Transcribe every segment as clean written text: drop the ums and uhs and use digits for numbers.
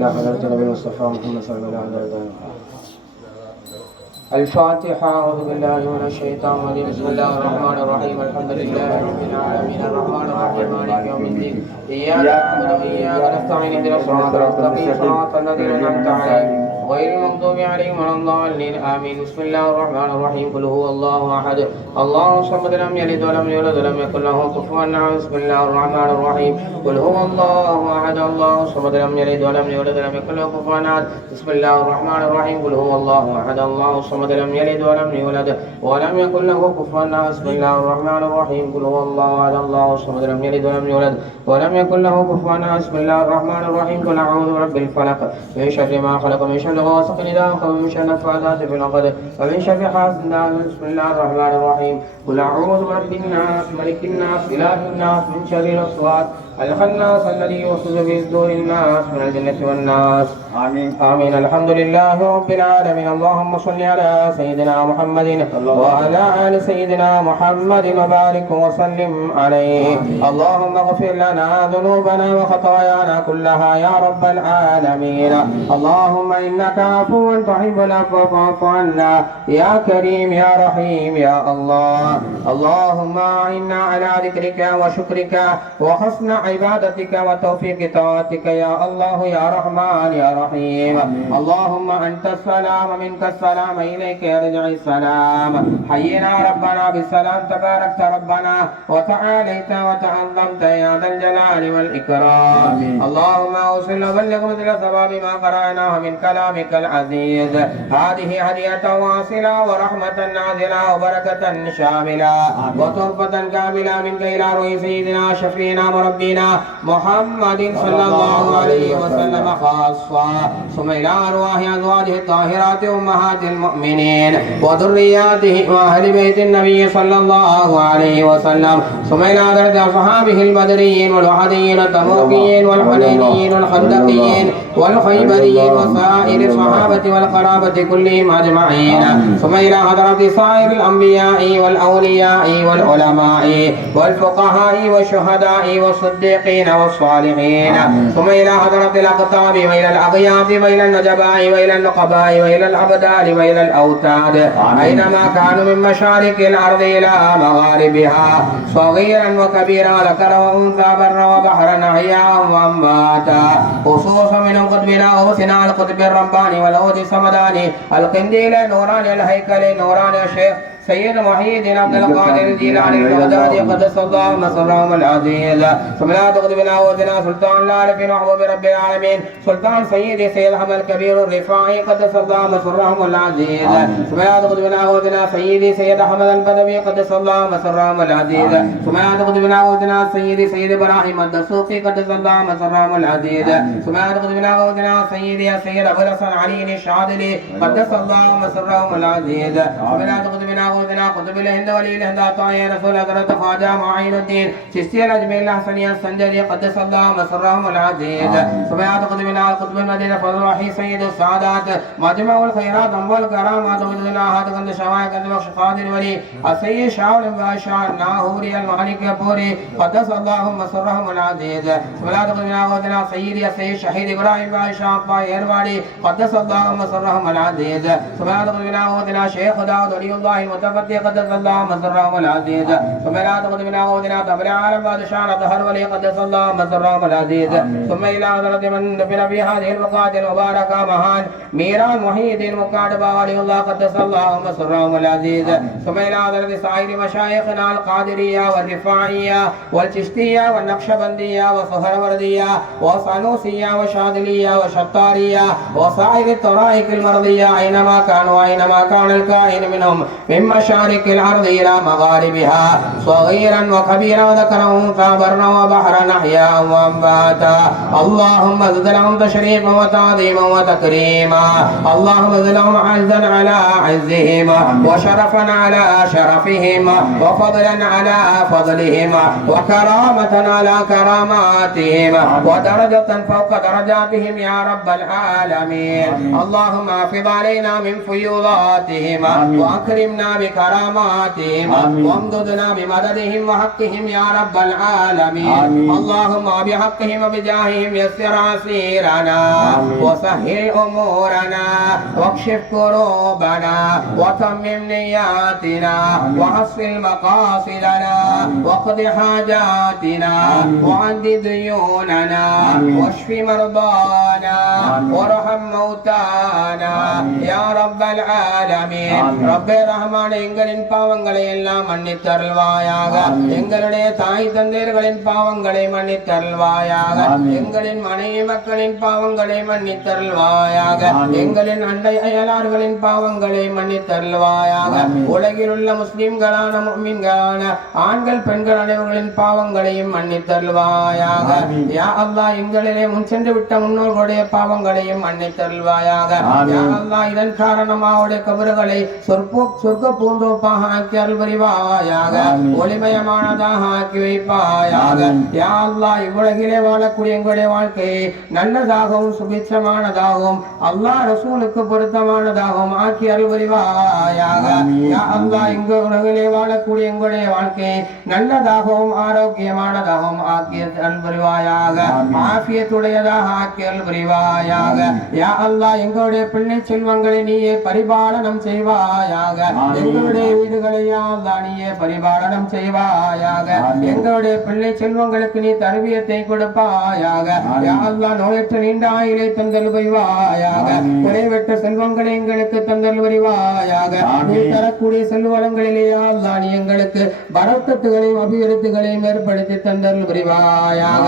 إلى حضرة النبي المصطفى محمد صلى الله عليه وسلم. الفاتحة. أعوذ بالله من الشيطان الرجيم. بسم الله الرحمن الرحيم. الحمد لله رب العالمين الرحمن الرحيم مالك يوم الدين إياك نعبد وإياك نستعين اهدنا الصراط المستقيم صراط الذين أنعمت عليهم غير المغضوب عليهم ولا الضالين آمين. بسم الله الرحمن الرحيم. قل هو الله أحد الله الصمد لم يلد ولم يولد ولم يكن له كفوا أحد. بسم الله الرحمن الرحيم. قل هو الله أحد الله الصمد لم يلد ولم يولد ولم يكن له كفوا أحد. بسم الله الرحمن الرحيم. قل هو الله أحد الله الصمد لم يلد ولم يولد ولم يكن له كفوا أحد. بسم الله الرحمن الرحيم. قل هو الله أحد الله الصمد لم يلد ولم يولد ولم يكن له كفوا أحد. بسم الله الرحمن الرحيم. قل أعوذ برب الفلق من شر ما خلق من شر غاسق إذا وقب من شر النفاثات في العقد ومن شر حاسد إذا حسد. بسم الله الرحمن الرحيم. قل أعوذ برب الناس ملك الناس إله الناس من شر الوسواس الخناس الذي يوسوس في صدور الناس من الجنة والناس. آمين آمين. الحمد لله رب العالمين. اللهم صل على سيدنا محمد وعلى آل سيدنا محمد وبارك وسلم عليه. اللهم اغفر لنا ذنوبنا وخطايانا كلها يا رب العالمين. اللهم إنك عفو تحب العفو فاعف عنا يا كريم يا رحيم يا الله. اللهم أعنا على ذكرك وشكرك وحسن عبادتك وتوفيق طاعتك يا الله يا رحمن يا رحيم. اللهم أنت السلام منك السلام إليك يرجع السلام. حينا ربنا بالسلام تباركت ربنا وتعاليت وتعظمت يا ذا الجلال والإكرام. اللهم أوصل وبلغ مثل ثواب ما قرأناه من كلامك العزيز. هذه هدية واصلة ورحمة نازلة وبركة شاملة وتوبة كاملة منك إلى روح سيدنا شفينا مربينا محمد صلى الله عليه وسلم خاصة ثم إلى أرواح أزواجه الطاهرات أمهات المؤمنين وذرياته وأهل بيت النبي صلى الله عليه وسلم ثم إلى درجة أصحابه البدريين والوحديين والتبوكيين والحنينيين والخندقيين والخيبريين وسائر الصحابة والقرابة كلهم أجمعين ثم إلى حضرة سائر الأنبياء والأولياء والعلماء والفقهاء والشهداء والصديقين والصالحين ثم إلى حضرة الأقطاب وإلى الأغياث وإلى النجباء وإلى النقباء وإلى الأبدال وإلى الأوتاد أينما كانوا من مشارق الأرض إلى مغاربها صغيرا وكبيرا ذكر وأنثى برا وبحرا أحياء وأمواتا خصوصا من قطبنا وسنا القطب الرباني والهود الصمداني القنديل نوراني الهيكل نوراني الشيخ سيد محي الدين عبد القادر الجيلاني البغدادي قدس الله مسرهم العزيز. ثم لا تقدم بنا سلطان العارف وحبوب رب العالمين سلطان سيدي سيد حمد الكبير الرفاعي قدس الله مسرهم العزيز. ثم لا تقدم بنا سيدي سيد حمد البدوي قدس الله مسرهم العزيز. ثم لا تقدم بنا سيدي سيد ابراهيم الدسوقي قدس الله مسرهم العزيز. ثم لا تقدم بنا سيدي سيد ابو الحسن علي الشاذلي قدس الله مسرهم العزيز. ثم لا تقدم قطب الهند ولي الهند طايا رسول حضرت خواجہ معین الدین چشتی الاجمیل الحسنی السنجری قدس اللہ مسرهم العزیز. سمعت قطبنا قطب المدینہ فضل وحی سید السعادات مجمع الخیرات اموال کرامات وجد الاحاد قند شوائق قند بخش قادر ولی السید شاول باشا ناہوری المالک پوری قدس اللہ مسرهم العزیز. سمعت قطبنا سیدی السید شہید ابراہیم باشا طاہر والی قدس اللہ مسرهم العزیز. سمعت قطبنا شیخ داود ولی اللہ المتفتح قدس الله مسرهم العزيز. ثم لا تقدم من عودنا قبل عالم بادشاه ظهر ولي قدس الله مسرهم العزيز. ثم الى حضرة من دفن في هذه الوقات المباركه مهان ميران محي الدين مكاتب ولي الله قدس الله مسرهم العزيز. ثم الى حضرة سائر مشايخنا القادريه والرفاعيه والچشتيه والنقشبنديه والسهرورديه والصانوسيه والشاذليه والشطاريه وسائر الطرائق المرضيه اينما كانوا اينما كان الكائن منهم من مشارق الأرض إلى مغاربها صغيرا وكبيرا ذكرا وأنثى برا وبحرا أحياء وأمواتا. اللهم زد لهم تشريفا وتعظيما وتكريما. اللهم زد لهم عزا على عزهم وشرفا على شرفهم وفضلا على فضلهم وكرامة على كراماتهم ودرجة فوق درجاتهم يا رب العالمين. اللهم احفظ علينا من فيوضاتهم وأكرمنا بكراماتهم وامددنا بمددهم وحقهم يا رب العالمين اللهم بحقهم وبجاههم يسر عسيرنا وسهل أمورنا واكشف كروبنا وتمم نياتنا وحصل مقاصدنا واقض حاجاتنا وعد ديوننا واشف مرضانا وارحم موتانا يا رب العالمين رب الرحمن எங்களின் பாவங்களை எல்லாம் மன்னித்தருள்வாயாக எங்களுடைய தாய் தந்தையர்களின் பாவங்களை மன்னித்தருள்வாயாக எங்களின் மனைவி மக்களின் பாவங்களை மன்னித்தருள்வாயாக எங்களின் அண்டை அயலார்களின் பாவங்களை மன்னித்தருள்வாயாக உலகில் உள்ள முஸ்லிம்களான முஃமின்களான ஆண்கள் பெண்கள் அனைவர்களின் பாவங்களையும் மன்னித்தருள்வாயாக யா அல்லாஹ் எங்களிலே முன் சென்று விட்ட முன்னோர்களுடைய பாவங்களையும் மன்னித்தருள்வாயாக யா அல்லாஹ் இதன் காரணமாக அவருடைய கபறுகளை சொர்க்க பூந்தோப்பாக ஆக்கி அருள் புரிவாயாக ஒளிமயமானதாக ஆக்கி வைப்பாயாக யா அல்லாஹ் இவ்வுலகிலே வாழக்கூடிய எங்களுடைய வாழ்க்கையை நல்லதாகவும் சுபிட்சமானதாகவும் அல்லாஹ் ரசூலுக்கு பொருத்தமானதாகவும் ஆக்கி அருள் புரிவாயாக யா அல்லாஹ் இங்கு உலகிலே வாழக்கூடிய எங்களுடைய வாழ்க்கையை நல்லதாகவும் ஆரோக்கியமானதாகவும் ஆக்கி அருள் புரிவாயாக ஆஃபியத்துடையதாக ஆக்கி அருள் புரிவாயாக யா அல்லாஹ் எங்களுடைய பிள்ளை செல்வங்களை நீயே பரிபாலனம் செய்வாயாக எங்களுடைய வீடுகளை யா அல்லாஹ் நீயே பரிபாலனம் செய்வாயாக எங்களுடைய பிள்ளை செல்வங்களுக்கு நீ தர்பியத்தை கொடுப்பாயாக யா அல்லாஹ் நோயற்ற நீண்ட ஆயுளை தந்தல் புரிவாயாக குறைவற்ற செல்வங்களை எங்களுக்கு தந்தல் புரிவாயாக நீ தரக்கூடிய செல்வங்களிலே யா அல்லாஹ் நீ எங்களுக்கு பரக்கத்துகளையும் அபிவிருத்திகளையும் ஏற்படுத்தி தந்தல் புரிவாயாக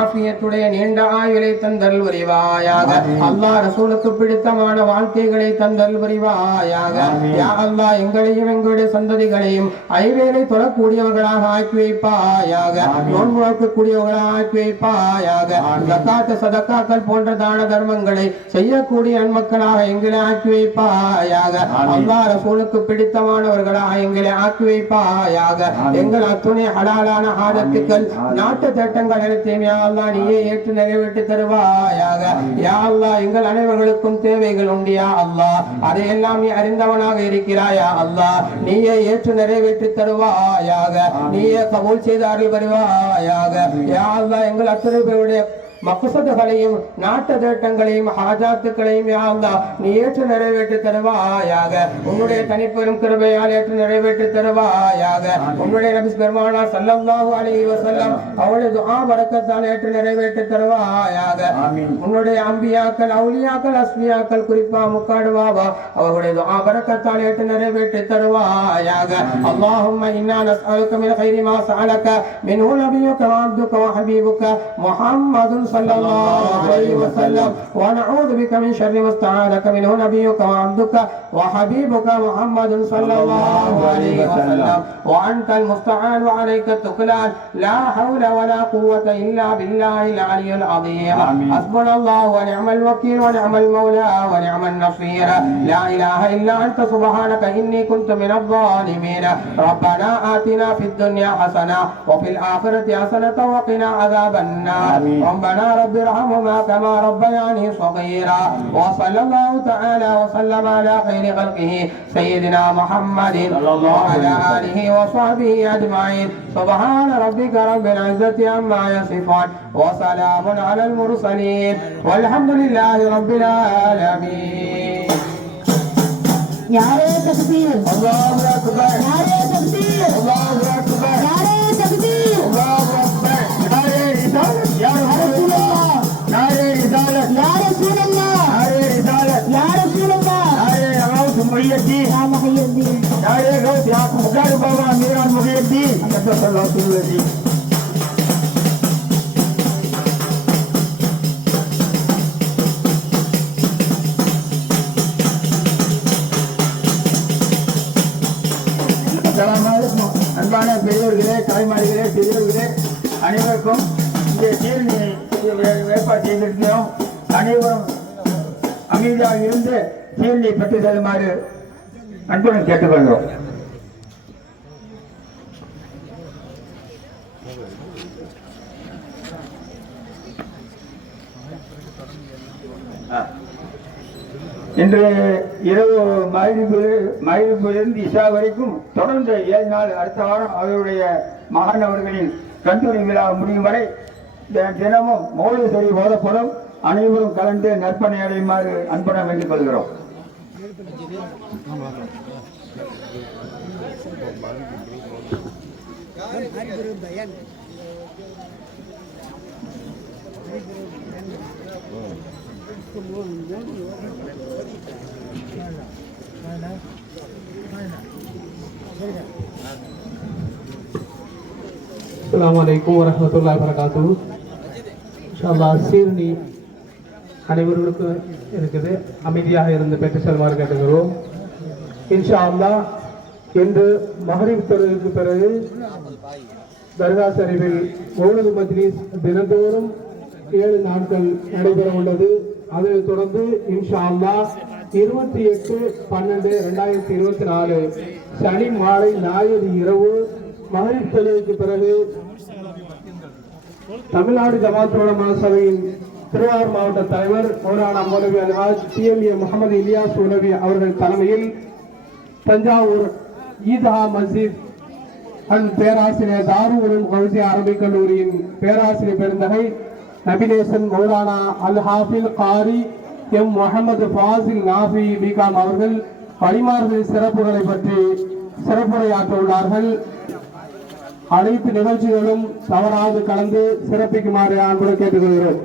ஆஃபியத்துடைய நீண்ட ஆயுளை தந்தல் புரிவாயாக அல்லாஹ் ரசூலுக்கு பிடித்தமான வாழ்க்கைகளை தந்தல் புரிவாயாக யா அல்லாஹ் எங்களையும் எங்களுடைய சந்ததிகளையும் ஐவேளை தொழக்கூடியவர்களாக ஆக்கி வைப்பாயாக நோன்பு வைக்கக்கூடியவர்களாக ஆக்கி வைப்பாயாக ஜகாத் சதகாக்கள் போன்ற தான தர்மங்களை செய்யக்கூடிய நன்மக்களாக எங்களை ஆக்கி வைப்பாயாக அல்லாஹ் ரசூலுக்கு பிடித்தமானவர்களாக எங்களை ஆக்கி வைப்பாயாக எங்கள் அத்துணை ஹலாலான ஆதத்துக்கள் நாட்டு திட்டங்கள் அனைத்தையும் யா அல்லாஹ் நீயே ஏற்று நிறைவேற்றி தருவாயாக யா அல்லாஹ் எங்கள் அனைவர்களுக்கும் தேவைகள் உண்டு யா அல்லாஹ் அதையெல்லாம் நீ அறிந்தவனாக இருக்கிறாயா அல்லாஹ் நீயே ஏற்று நிறைவேற்றி தருவாயாக நீயே கபூல் செய்து அருள் வருவாயாக யா அல்லாஹ் எங்கள் அத்தனை பேருடைய மக்சதுகளையும் நாட்டு திட்டங்களையும் ஹாஜாத்துக்களையும் யா அல்லாஹ் நீ ஏற்று நிறைவேற்றி தருவாயாக உன்னுடைய தனிப்பெரும் கிருபையால் ஏற்று நிறைவேற்றி தருவாயாக உன்னுடைய நபி பெருமானார் ஸல்லல்லாஹு அலைஹி வஸல்லம் அவருடைய துஆ பரக்கத்தால் ஏற்று நிறைவேற்றி தருவாயாக உன்னுடைய அம்பியாக்கள் அவுலியாக்கள் அஸ்மியாக்கள் குறிப்பா முக்காடு பாபா அவருடைய துஆ பரக்கத்தால் ஏற்று நிறைவேற்றி தருவாயாக அல்லாஹும்ம இன்னா நஸ்அலுக மின் கைரி மா சஅலக மின்ஹு நபியுக வ அப்துக வ ஹபீபுக முஹம்மதுன் صلى الله عليه وسلم ونعوذ بك من شر ما استعاذك منه نبيك وعبدك وحبيبك محمد صلى الله عليه وسلم وأنت المستعان وعليك التكلان لا حول ولا قوة إلا بالله العلي العظيم حسبنا الله ونعم الوكيل ونعم المولى ونعم النصير لا إله إلا أنت سبحانك إني كنت من الظالمين ربنا آتنا في الدنيا حسنة وفي الآخرة حسنة وقنا عذاب النار ربنا رب ارحمهما كما ربياني صغيرا وصلى الله تعالى وسلم على خير خلقه سيدنا محمد وعلى آله وصحبه أجمعين سبحان ربك رب العزة عما يصفون وسلام على المرسلين والحمد لله رب العالمين यारे तकबीर अल्लाहु अकबर यारे तकबीर अल्लाहु अकबर यारे तकबीर अल्लाहु अकबर नारे रिसालत या रसूल अल्लाह नारे रिसालत या रसूल अल्लाह नारे रिसालत या रसूल अल्लाह नारे गौस मुहिय्यद्दीन या मुहिय्यद्दीन नारे गौस या मुगल बाबा मीरान मुहिय्यद्दीन सल्लल्लाहु अलैहि वसल्लम அன்பான பெரியவர்களே தாய்மார்களே பெரியவர்களே அனைவருக்கும் இந்த சீரணி ஏற்பாடு செய்திருக்கிறோம். அனைவரும் அமைதியாக இருந்து சீரணி பெற்று செல்லுமாறு அன்புடன் கேட்டுக்கொள்கிறோம். இன்று இரவு மகிழ்விலிருந்து இஷா வரைக்கும் தொடர்ந்து 7 நாள் அடுத்த வாரம் அவருடைய மகன் அவர்களின் கந்தூரி விழா முடியும் வரை தினமும் மௌலிது ஷரீஃப் ஓதப்படும். அனைவரும் கலந்து நற்பணி அடையுமாறு அன்புடன் வேண்டிக் கொள்கிறோம். அஸ்ஸலாமு வரஹ்மத்துல்லாஹி வபரகாத்துஹு. இன்ஷாஅல்லாஹ் சீர்னி அனைவருக்கும் இருக்குது. அமைதியாக இருந்து பெற்று செல்வாறு கேட்டுக்கிறோம். இன்ஷாஅல்லாஹ் இன்று மஹ்ரிப் தொழுகைக்கு பிறகு தர்கா ஷரீஃபில் மௌலிது மஜ்லிஸ் தினந்தோறும் 7 நாட்கள் நடைபெற உள்ளது. அதைத் தொடர்ந்து இன்ஷாஅல்லாஹ் 28/12/2024 சனி மாலை ஞாயிறு இரவு மஹ்ரிப் தொழுகைக்கு பிறகு தமிழ்நாடு ஜமாத் உலமா சபையின் திருவாரூர் மாவட்ட தலைவர் மௌலானா மௌலவி அல்ஹாஜ் TMA முகமது இலியாஸ் உலவி அவர்கள் தலைமையில் தஞ்சாவூர் ஈத்ஹா மஸ்ஜித் அண்ட் பேராசிரியர் தாருல் உலூம் கௌசியா அரபிக் கல்லூரியின் பேராசிரியர் பெருந்தகை நபிநேசன் மௌலானா அல் ஹாஃபில் காரி எம் முகமது ஃபாசில் நாஃபி பிகாம் அவர்கள் வழிமார்களின் சிறப்புகளை பற்றி சிறப்புரையாற்ற உள்ளார்கள். அனைத்து நிகழ்ச்சிகளும் தவறாது கலந்து சிறப்பிக்குமாறு அன்புடன் கேட்டுக்கொள்கிறோம்.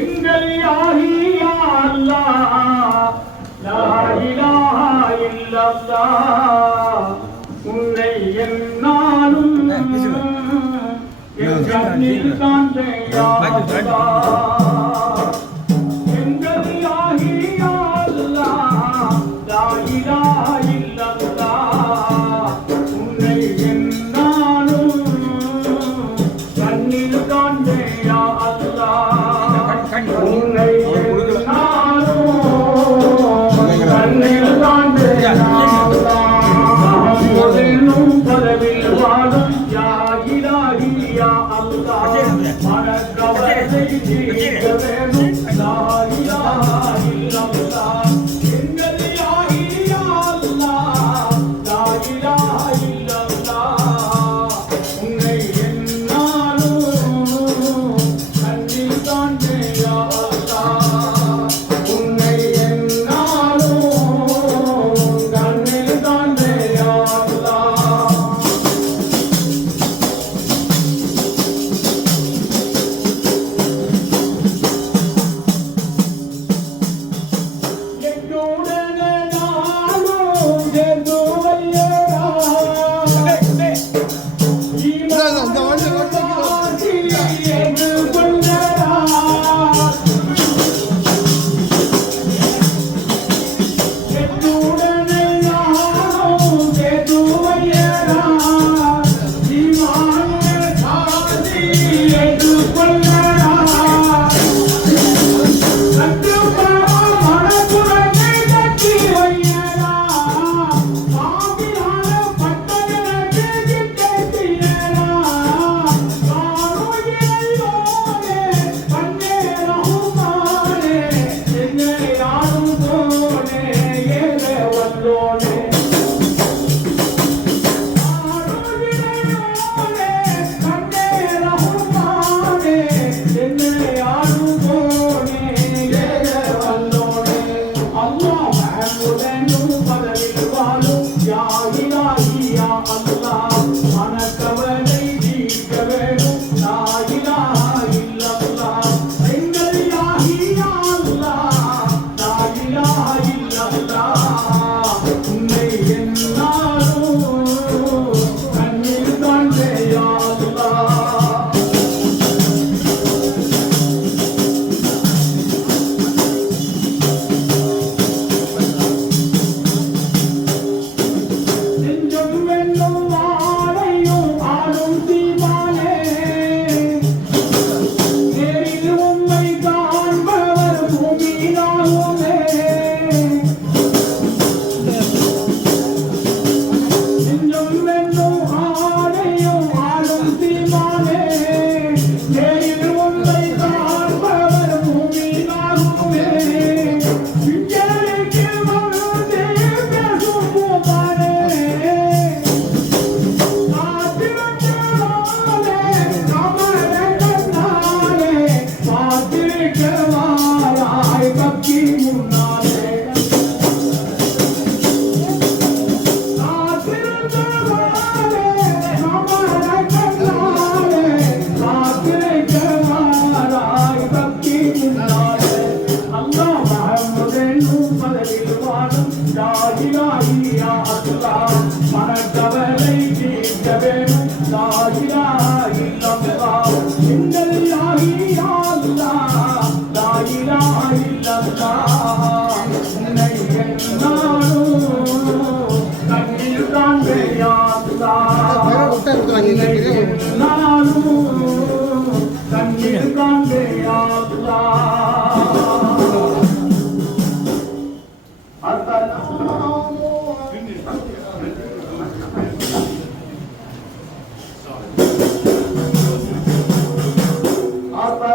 எங்கள் யாஹி யா அல்லாஹ் லா இலாஹா இல்லல்லாஹ் உன்னை என்னாலும் என் கண்ணில் காண்பேன் யா அல்லாஹ். எங்கள் யாஹி யா அல்லாஹ் லா இலாஹா இல்லல்லாஹ் உன்னை என்னாலும் கண்ணில் காண்பேன் யா அல்லாஹ். உன்னை என்னாலும் கண்ணில் காண்பேன் யா அல்லாஹ். முதலும் பதவில் வாழும் யா இலாஹி யா அல்லாஹ். மனக்கவலை இலாஹி யா அல்லாஹ் மனக்கவலை நீக்க வேணும் லா இலாஹா இல்லல்லாஹ் இன்னலில்லாஹி யா அல்லாஹ் லா இலாஹா இல்லல்லாஹ் உன்னை என்னாலும் கண்ணில் காண்பேன் யா அல்லாஹ் உன்னை என்னாலும் கண்ணில் காண்பேன் யா அல்லாஹ்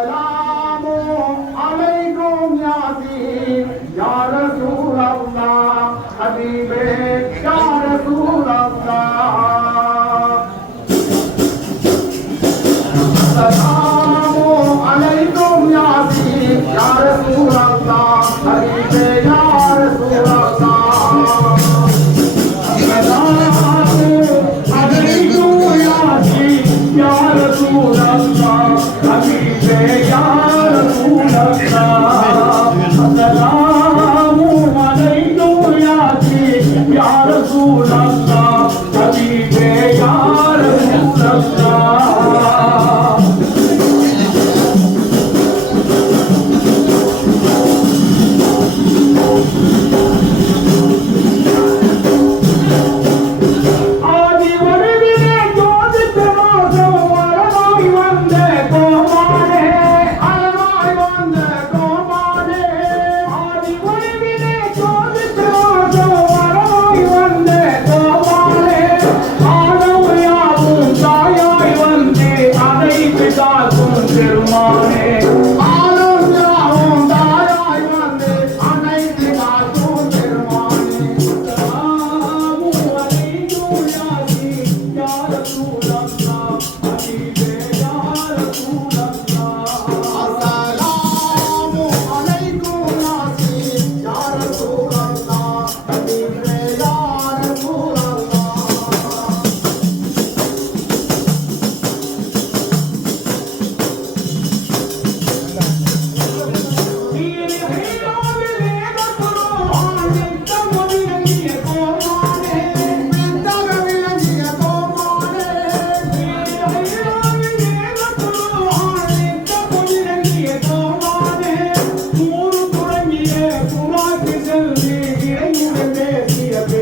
Assalamu alaikum Yasin Ya Rasulullah Habibe Ya Rasulullah Assalamu alaikum Yasin Ya Rasulullah Habibe Ya Rasulullah Yeah.